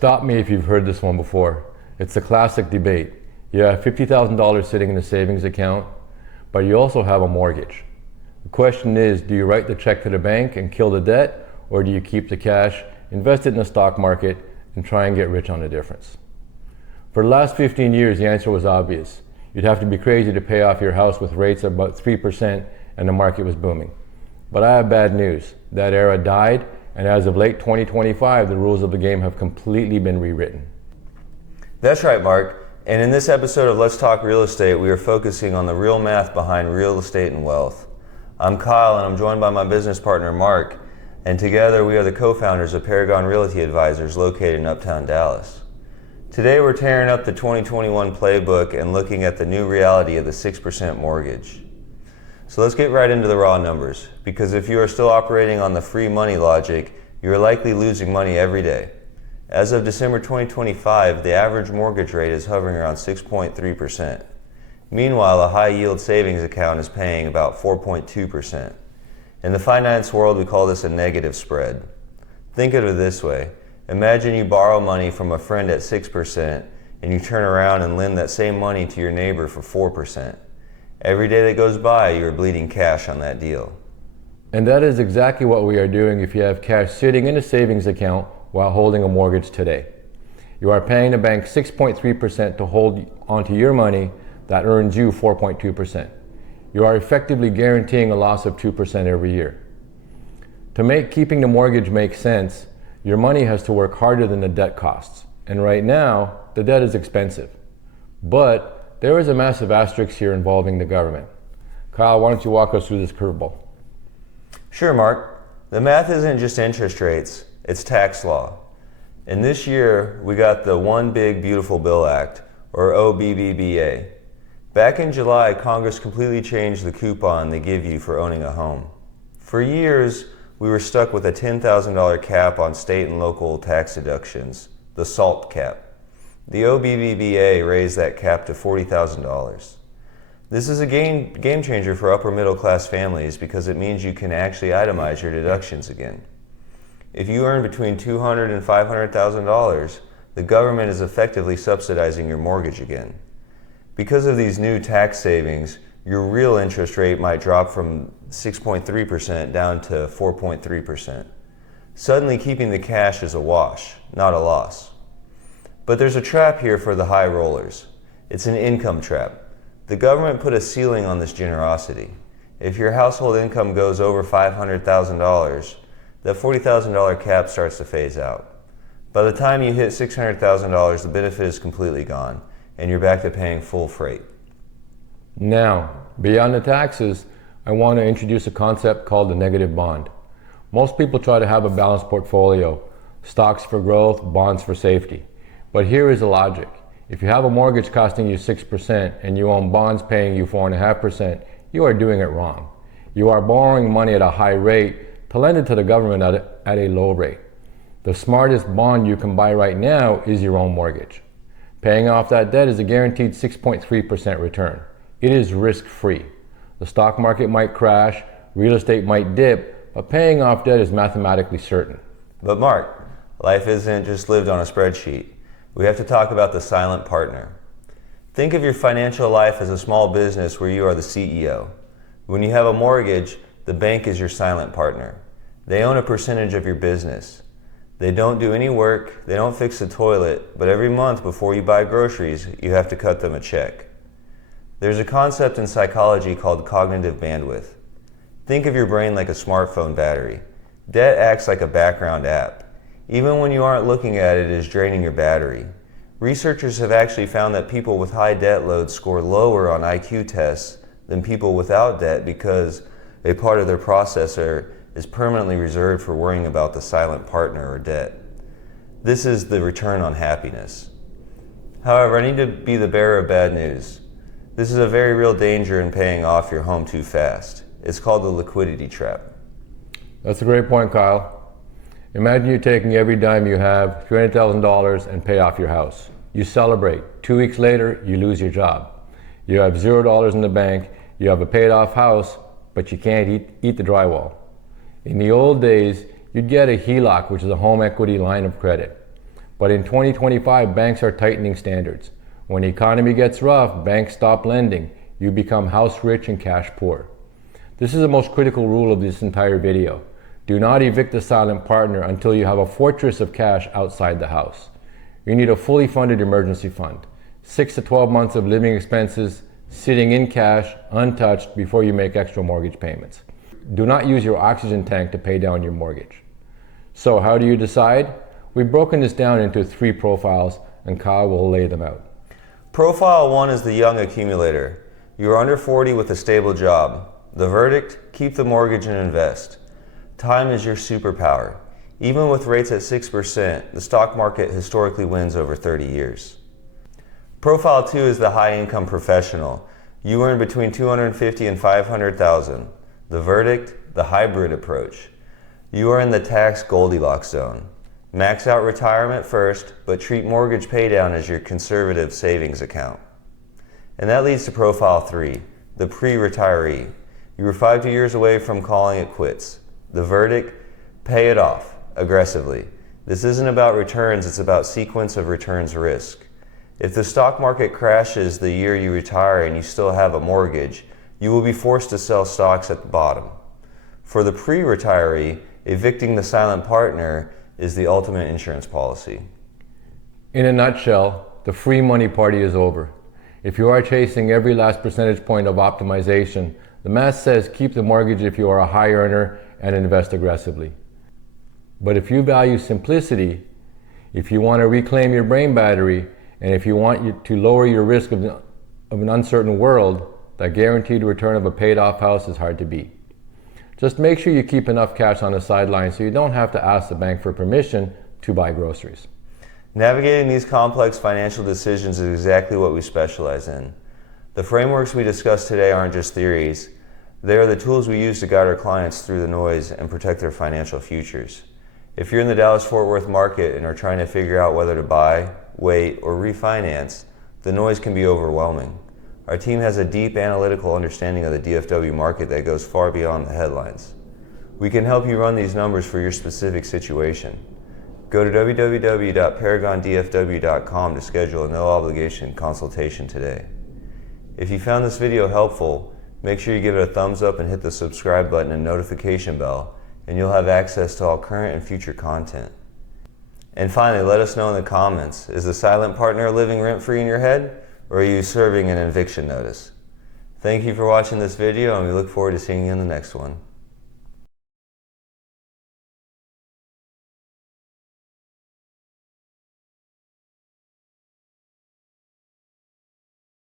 Stop me if you've heard this one before. It's a classic debate. You have $50,000 sitting in a savings account, but you also have a mortgage. The question is, do you write the check to the bank and kill the debt, or do you keep the cash, invest it in the stock market, and try and get rich on the difference? For the last 15 years, the answer was obvious. You'd have to be crazy to pay off your house with rates of about 3% and the market was booming. But I have bad news. That era died, and as of late 2025, the rules of the game have completely been rewritten. That's right, Mark. And in this episode of Let's Talk Real Estate, we are focusing on the real math behind real estate and wealth. I'm Kyle, and I'm joined by my business partner, Mark, and together we are the co-founders of Paragon Realty Advisors located in Uptown Dallas. Today we're tearing up the 2021 playbook and looking at the new reality of the 6% mortgage. So let's get right into the raw numbers, because if you are still operating on the free money logic, you are likely losing money every day. As of December 2025, the average mortgage rate is hovering around 6.3%. Meanwhile, a high-yield savings account is paying about 4.2%. In the finance world, we call this a negative spread. Think of it this way. Imagine you borrow money from a friend at 6% and you turn around and lend that same money to your neighbor for 4%. Every day that goes by, you are bleeding cash on that deal. And that is exactly what we are doing if you have cash sitting in a savings account while holding a mortgage today. You are paying the bank 6.3% to hold onto your money that earns you 4.2%. You are effectively guaranteeing a loss of 2% every year. To make keeping the mortgage make sense, your money has to work harder than the debt costs. And right now, the debt is expensive. But there is a massive asterisk here involving the government. Kyle, why don't you walk us through this curveball? Sure, Mark. The math isn't just interest rates, it's tax law. And this year, we got the One Big Beautiful Bill Act, or OBBBA. Back in July, Congress completely changed the coupon they give you for owning a home. For years, we were stuck with a $10,000 cap on state and local tax deductions, the SALT cap. The OBBBA raised that cap to $40,000. This is a game changer for upper middle class families because it means you can actually itemize your deductions again. If you earn between $200,000 and $500,000, the government is effectively subsidizing your mortgage again. Because of these new tax savings, your real interest rate might drop from 6.3% down to 4.3%. Suddenly keeping the cash is a wash, not a loss. But there's a trap here for the high rollers. It's an income trap. The government put a ceiling on this generosity. If your household income goes over $500,000, that $40,000 cap starts to phase out. By the time you hit $600,000, the benefit is completely gone, and you're back to paying full freight. Now, beyond the taxes, I want to introduce a concept called the negative bond. Most people try to have a balanced portfolio, stocks for growth, bonds for safety. But here is the logic. If you have a mortgage costing you 6% and you own bonds paying you 4.5%, you are doing it wrong. You are borrowing money at a high rate to lend it to the government at a low rate. The smartest bond you can buy right now is your own mortgage. Paying off that debt is a guaranteed 6.3% return. It is risk-free. The stock market might crash, real estate might dip, but paying off debt is mathematically certain. But Mark, life isn't just lived on a spreadsheet. We have to talk about the silent partner. Think of your financial life as a small business where you are the CEO. When you have a mortgage, the bank is your silent partner. They own a percentage of your business. They don't do any work, they don't fix the toilet, but every month before you buy groceries, you have to cut them a check. There's a concept in psychology called cognitive bandwidth. Think of your brain like a smartphone battery. Debt acts like a background app. Even when you aren't looking at it, it is draining your battery. Researchers have actually found that people with high debt loads score lower on IQ tests than people without debt because a part of their processor is permanently reserved for worrying about the silent partner or debt. This is the return on happiness. However, I need to be the bearer of bad news. This is a very real danger in paying off your home too fast. It's called the liquidity trap. That's a great point, Kyle. Imagine you taking every dime you have, $300,000, and pay off your house. You celebrate. 2 weeks later, you lose your job. You have $0 in the bank, you have a paid off house, but you can't eat the drywall. In the old days, you'd get a HELOC, which is a home equity line of credit. But in 2025, banks are tightening standards. When the economy gets rough, banks stop lending. You become house rich and cash poor. This is the most critical rule of this entire video. Do not evict the silent partner until you have a fortress of cash outside the house. You need a fully funded emergency fund, 6 to 12 months of living expenses, sitting in cash, untouched before you make extra mortgage payments. Do not use your oxygen tank to pay down your mortgage. So how do you decide? We've broken this down into 3 profiles, and Kyle will lay them out. Profile 1 is the Young Accumulator. You are under 40 with a stable job. The verdict? Keep the mortgage and invest. Time is your superpower. Even with rates at 6%, the stock market historically wins over 30 years. Profile 2 is the high-income professional. You earn between $250,000 and $500,000. The verdict? The hybrid approach. You are in the tax Goldilocks zone. Max out retirement first, but treat mortgage paydown as your conservative savings account. And that leads to Profile 3, the Pre-Retiree. You are 5 years away from calling it quits. The verdict? Pay it off, aggressively. This isn't about returns, it's about sequence of returns risk. If the stock market crashes the year you retire and you still have a mortgage, you will be forced to sell stocks at the bottom. For the pre-retiree, evicting the silent partner is the ultimate insurance policy. In a nutshell, the free money party is over. If you are chasing every last percentage point of optimization, the math says keep the mortgage if you are a high earner and invest aggressively. But if you value simplicity, if you want to reclaim your brain battery, and if you want to lower your risk of an uncertain world, that guaranteed return of a paid off house is hard to beat. Just make sure you keep enough cash on the sideline so you don't have to ask the bank for permission to buy groceries. Navigating these complex financial decisions is exactly what we specialize in. The frameworks we discussed today aren't just theories. They are the tools we use to guide our clients through the noise and protect their financial futures. If you're in the Dallas-Fort Worth market and are trying to figure out whether to buy, wait, or refinance, the noise can be overwhelming. Our team has a deep analytical understanding of the DFW market that goes far beyond the headlines. We can help you run these numbers for your specific situation. Go to www.paragondfw.com to schedule a no-obligation consultation today. If you found this video helpful, make sure you give it a thumbs up and hit the subscribe button and notification bell, and you'll have access to all current and future content. And finally, let us know in the comments, is the silent partner living rent-free in your head, or are you serving an eviction notice? Thank you for watching this video, and we look forward to seeing you in the next one.